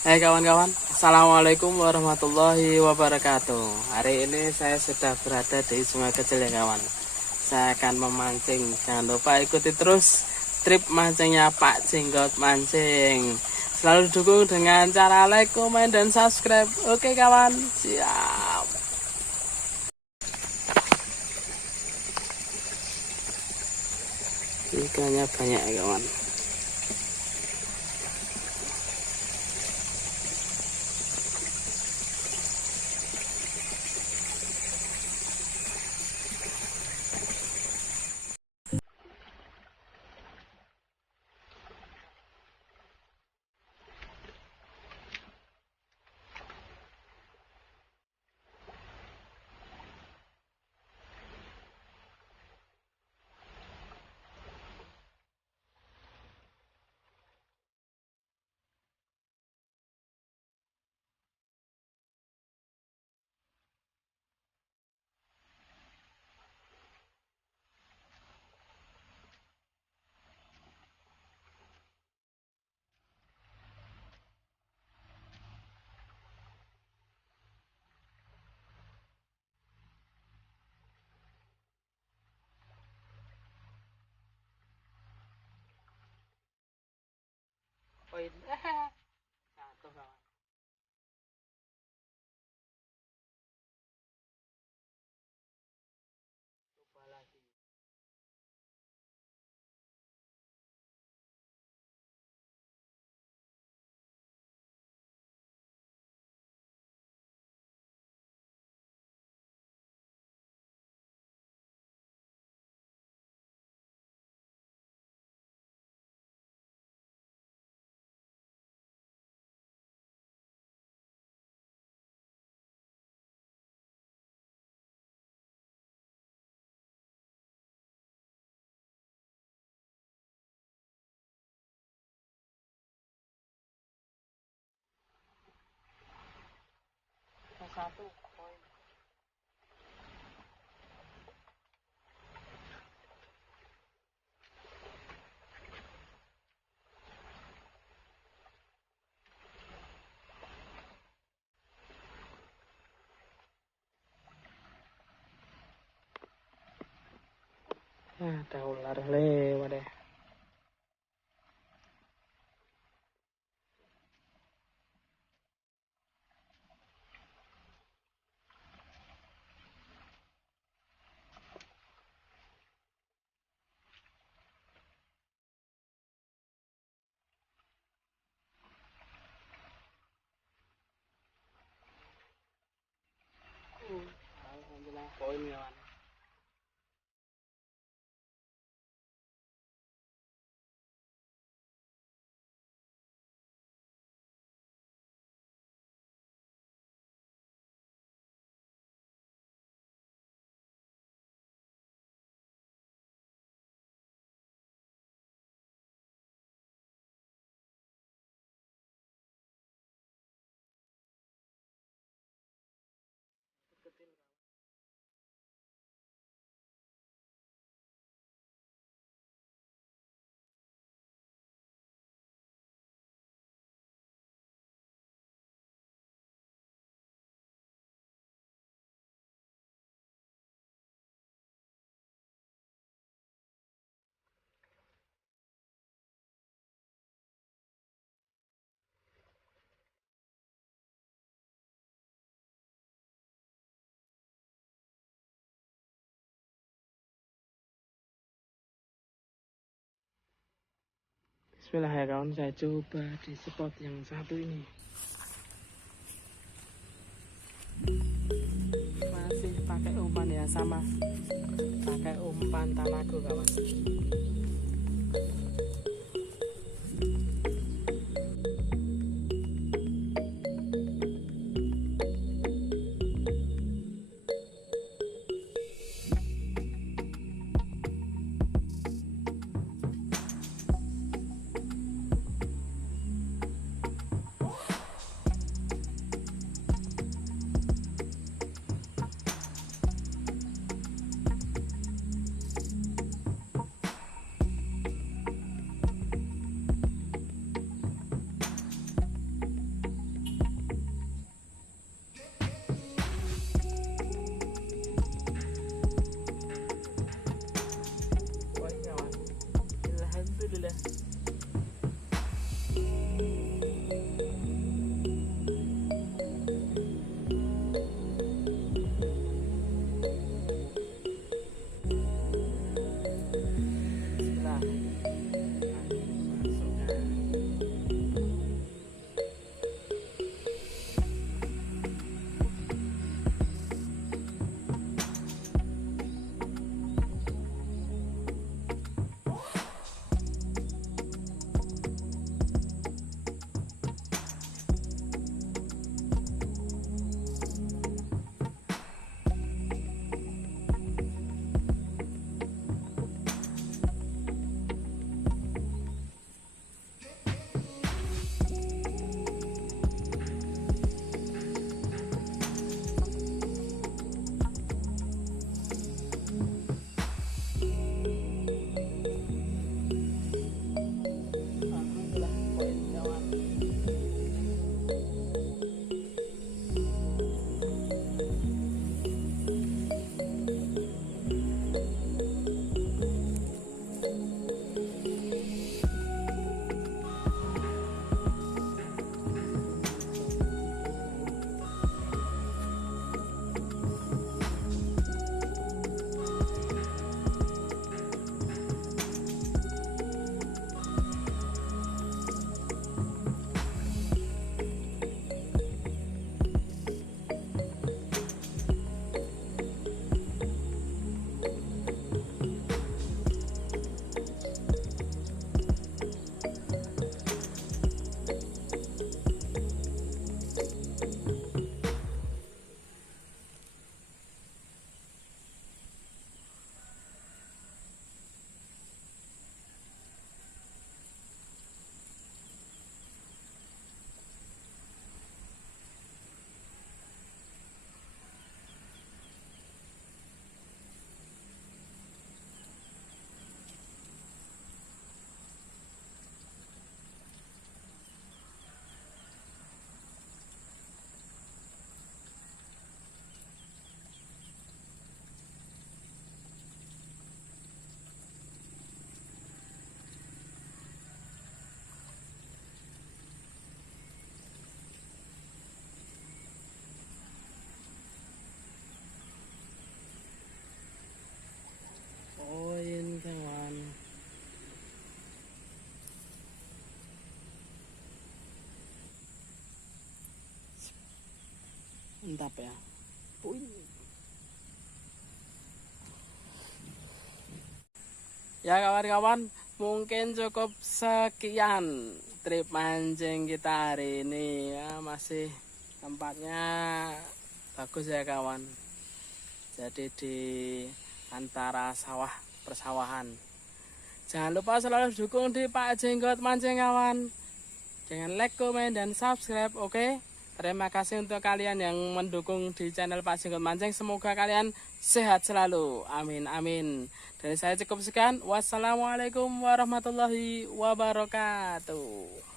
Hai kawan-kawan, Assalamualaikum warahmatullahi wabarakatuh. Hari ini saya sudah berada di sungai kecil ya kawan. Saya akan memancing. Jangan lupa ikuti terus trip mancingnya Pak Jenggot Mancing. Selalu dukung dengan cara like, komen, dan subscribe. Oke kawan, siap. Ikannya banyak ya kawan. Poin satu kawan. Coba lagi. Satu poin. Ada ular lewat deh. Alhamdulillah poin kawan. Bismillah ya kawan, saya coba di spot yang satu ini. Masih pakai umpan ya, sama pakai umpan tanago kawan. Mantap ya. Puing. Ya kawan-kawan, mungkin cukup sekian trip mancing kita hari ini ya. Masih tempatnya bagus ya kawan. Jadi di antara sawah persawahan. Jangan lupa selalu dukung di Pak Jenggot mancing kawan. Jangan like, komen, dan subscribe, oke? Terima kasih untuk kalian yang mendukung di channel Pak Jenggot mancing. Semoga kalian sehat selalu. Amin, amin. Dari saya cukup sekian. Wassalamualaikum warahmatullahi wabarakatuh.